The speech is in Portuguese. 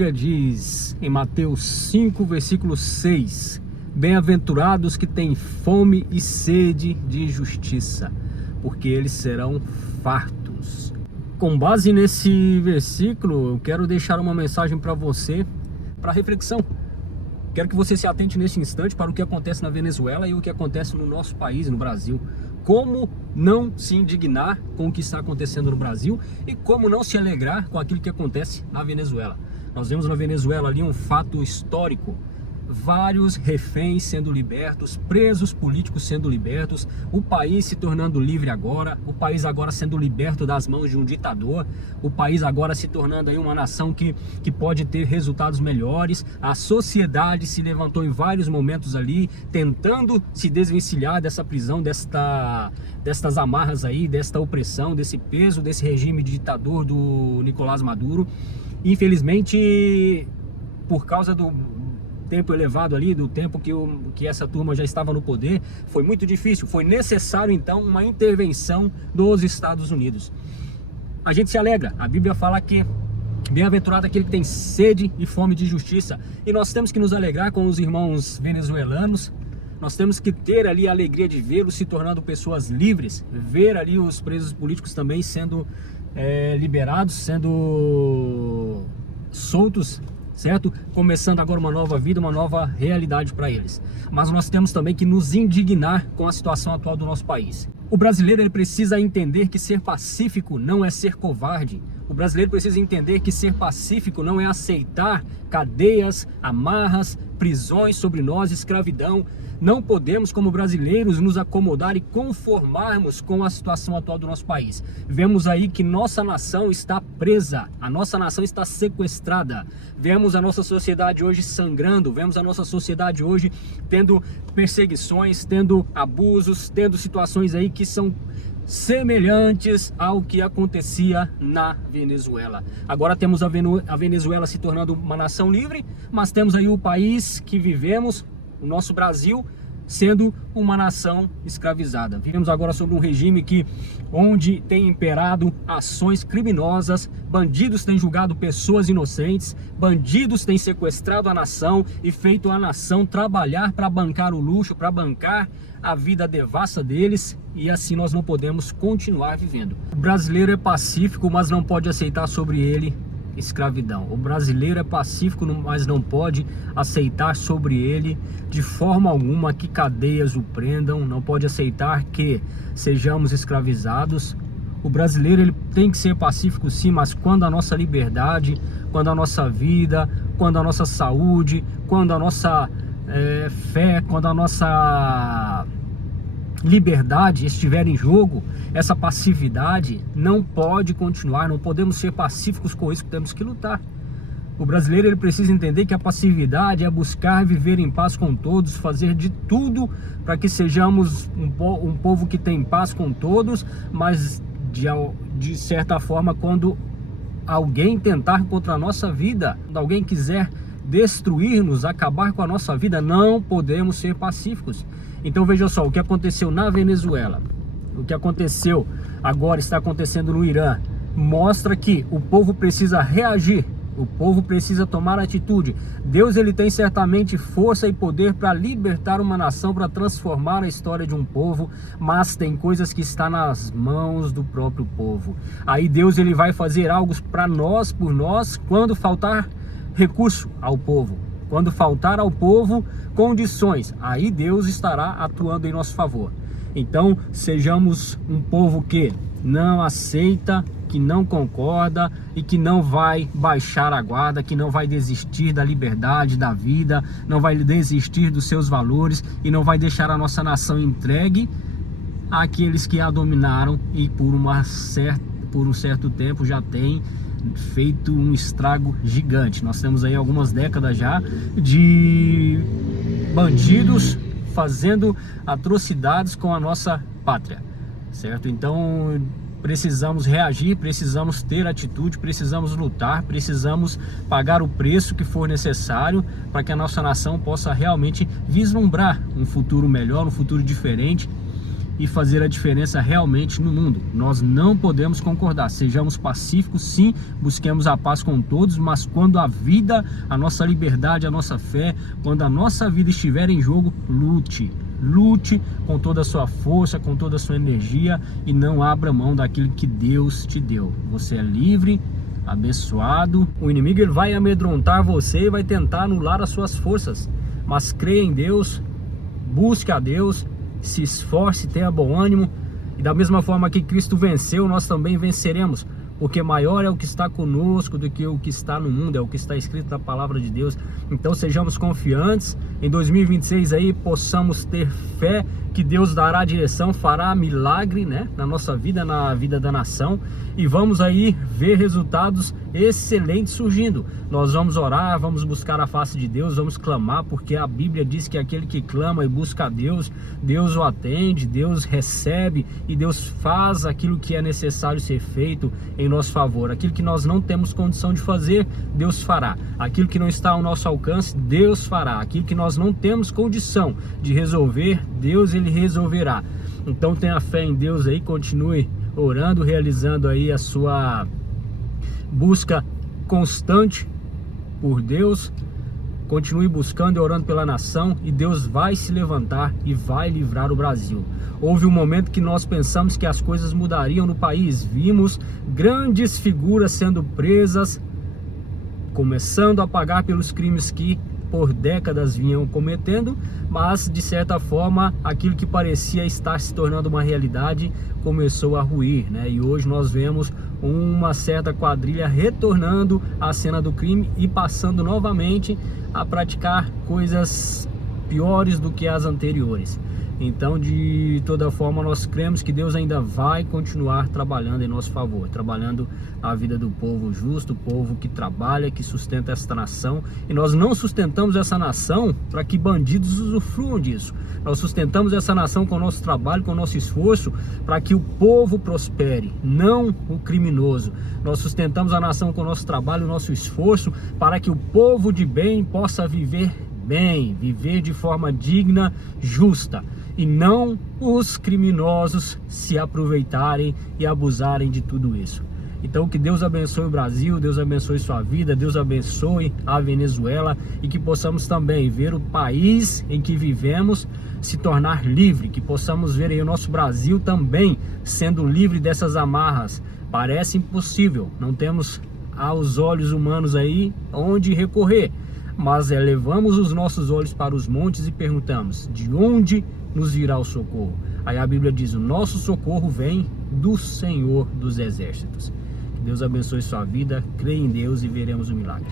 Bíblia diz em Mateus 5, versículo 6: Bem-aventurados que têm fome e sede de justiça, porque eles serão fartos. Com base nesse versículo, eu quero deixar uma mensagem para você, para reflexão. Quero que você se atente neste instante para o que acontece na Venezuela e o que acontece no nosso país, no Brasil. Como não se indignar com o que está acontecendo no Brasil e como não se alegrar com aquilo que acontece na Venezuela. Nós vemos na Venezuela ali um fato histórico: vários reféns sendo libertos, presos políticos sendo libertos, o país se tornando livre agora, o país agora sendo liberto das mãos de um ditador, o país agora se tornando aí uma nação que pode ter resultados melhores. A sociedade se levantou em vários momentos ali, tentando se desvencilhar dessa prisão, destas amarras aí, desta opressão, desse peso, desse regime ditador do Nicolás Maduro. Infelizmente, por causa do tempo elevado ali, do tempo que essa turma já estava no poder, foi muito difícil. Foi necessário então uma intervenção dos Estados Unidos. A gente se alegra, a Bíblia fala que bem-aventurado aquele que tem sede e fome de justiça, e nós temos que nos alegrar com os irmãos venezuelanos. Nós temos que ter ali a alegria de vê-los se tornando pessoas livres, ver ali os presos políticos também sendo liberados, sendo soltos, certo? Começando agora uma nova vida, uma nova realidade para eles. Mas nós temos também que nos indignar com a situação atual do nosso país. O brasileiro ele precisa entender que ser pacífico não é ser covarde. O brasileiro precisa entender que ser pacífico não é aceitar cadeias, amarras, prisões sobre nós, escravidão. Não podemos, como brasileiros, nos acomodar e conformarmos com a situação atual do nosso país. Vemos aí que nossa nação está presa, a nossa nação está sequestrada. Vemos a nossa sociedade hoje sangrando, vemos a nossa sociedade hoje tendo perseguições, tendo abusos, tendo situações aí que são semelhantes ao que acontecia na Venezuela. Agora temos a Venezuela se tornando uma nação livre, mas temos aí o país que vivemos, o nosso Brasil, sendo uma nação escravizada. Vivemos agora sob um regime onde tem imperado ações criminosas, bandidos têm julgado pessoas inocentes, bandidos têm sequestrado a nação e feito a nação trabalhar para bancar o luxo, para bancar a vida devassa deles, e assim nós não podemos continuar vivendo. O brasileiro é pacífico, mas não pode aceitar sobre ele escravidão. O brasileiro é pacífico, mas não pode aceitar sobre ele de forma alguma que cadeias o prendam, não pode aceitar que sejamos escravizados. O brasileiro ele tem que ser pacífico sim, mas quando a nossa liberdade, quando a nossa vida, quando a nossa saúde, quando a nossa fé, quando a nossa liberdade estiver em jogo, essa passividade não pode continuar. Não podemos ser pacíficos com isso, temos que lutar. O brasileiro ele precisa entender que a passividade é buscar viver em paz com todos, fazer de tudo para que sejamos um povo que tem paz com todos, mas de certa forma, quando alguém tentar contra a nossa vida, quando alguém quiser destruir-nos, acabar com a nossa vida, não podemos ser pacíficos. Então veja só, o que aconteceu na Venezuela, o que aconteceu agora, está acontecendo no Irã, mostra que o povo precisa reagir, o povo precisa tomar atitude. Deus ele tem certamente força e poder para libertar uma nação, para transformar a história de um povo, mas tem coisas que estão nas mãos do próprio povo. Aí Deus ele vai fazer algo para nós, por nós, quando faltar recurso ao povo, quando faltar ao povo condições, aí Deus estará atuando em nosso favor. Então sejamos um povo que não aceita, que não concorda e que não vai baixar a guarda, que não vai desistir da liberdade, da vida, não vai desistir dos seus valores e não vai deixar a nossa nação entregue àqueles que a dominaram e por um certo tempo já tem feito um estrago gigante. Nós temos aí algumas décadas já de bandidos fazendo atrocidades com a nossa pátria, certo? Então precisamos reagir, precisamos ter atitude, precisamos lutar, precisamos pagar o preço que for necessário para que a nossa nação possa realmente vislumbrar um futuro melhor, um futuro diferente e fazer a diferença realmente no mundo. Nós não podemos concordar. Sejamos pacíficos, sim, busquemos a paz com todos, mas quando a vida, a nossa liberdade, a nossa fé, quando a nossa vida estiver em jogo, lute. Lute com toda a sua força, com toda a sua energia, e não abra mão daquilo que Deus te deu. Você é livre, abençoado. O inimigo ele vai amedrontar você e vai tentar anular as suas forças, mas creia em Deus, busque a Deus, se esforce, tenha bom ânimo, e da mesma forma que Cristo venceu, nós também venceremos, porque maior é o que está conosco do que o que está no mundo, é o que está escrito na palavra de Deus. Então sejamos confiantes, em 2026 aí possamos ter fé que Deus dará direção, fará milagre, né, na nossa vida, na vida da nação, e vamos aí ver resultados excelentes surgindo. Nós vamos orar, vamos buscar a face de Deus, vamos clamar, porque a Bíblia diz que aquele que clama e busca a Deus, Deus o atende, Deus recebe, e Deus faz aquilo que é necessário ser feito em nosso favor. Aquilo que nós não temos condição de fazer, Deus fará. Aquilo que não está ao nosso alcance, Deus fará. Aquilo que nós não temos condição de resolver, Deus ele resolverá. Então tenha fé em Deus aí, continue orando, realizando aí a sua busca constante por Deus. Continue buscando e orando pela nação, e Deus vai se levantar e vai livrar o Brasil. Houve um momento que nós pensamos que as coisas mudariam no país. Vimos grandes figuras sendo presas, começando a pagar pelos crimes que por décadas vinham cometendo, mas de certa forma aquilo que parecia estar se tornando uma realidade começou a ruir, né? E hoje nós vemos uma certa quadrilha retornando à cena do crime e passando novamente a praticar coisas piores do que as anteriores. Então, de toda forma, nós cremos que Deus ainda vai continuar trabalhando em nosso favor, trabalhando a vida do povo justo, o povo que trabalha, que sustenta esta nação. E nós não sustentamos essa nação para que bandidos usufruam disso. Nós sustentamos essa nação com o nosso trabalho, com o nosso esforço, para que o povo prospere, não o criminoso. Nós sustentamos a nação com o nosso trabalho, o nosso esforço, para que o povo de bem possa viver bem, viver de forma digna, justa, e não os criminosos se aproveitarem e abusarem de tudo isso. Então que Deus abençoe o Brasil, Deus abençoe sua vida, Deus abençoe a Venezuela, e que possamos também ver o país em que vivemos se tornar livre, que possamos ver aí o nosso Brasil também sendo livre dessas amarras. Parece impossível, não temos aos olhos humanos aí onde recorrer, mas elevamos os nossos olhos para os montes e perguntamos: de onde nos virá o socorro? Aí a Bíblia diz: o nosso socorro vem do Senhor dos Exércitos. Que Deus abençoe sua vida, creia em Deus e veremos o milagre.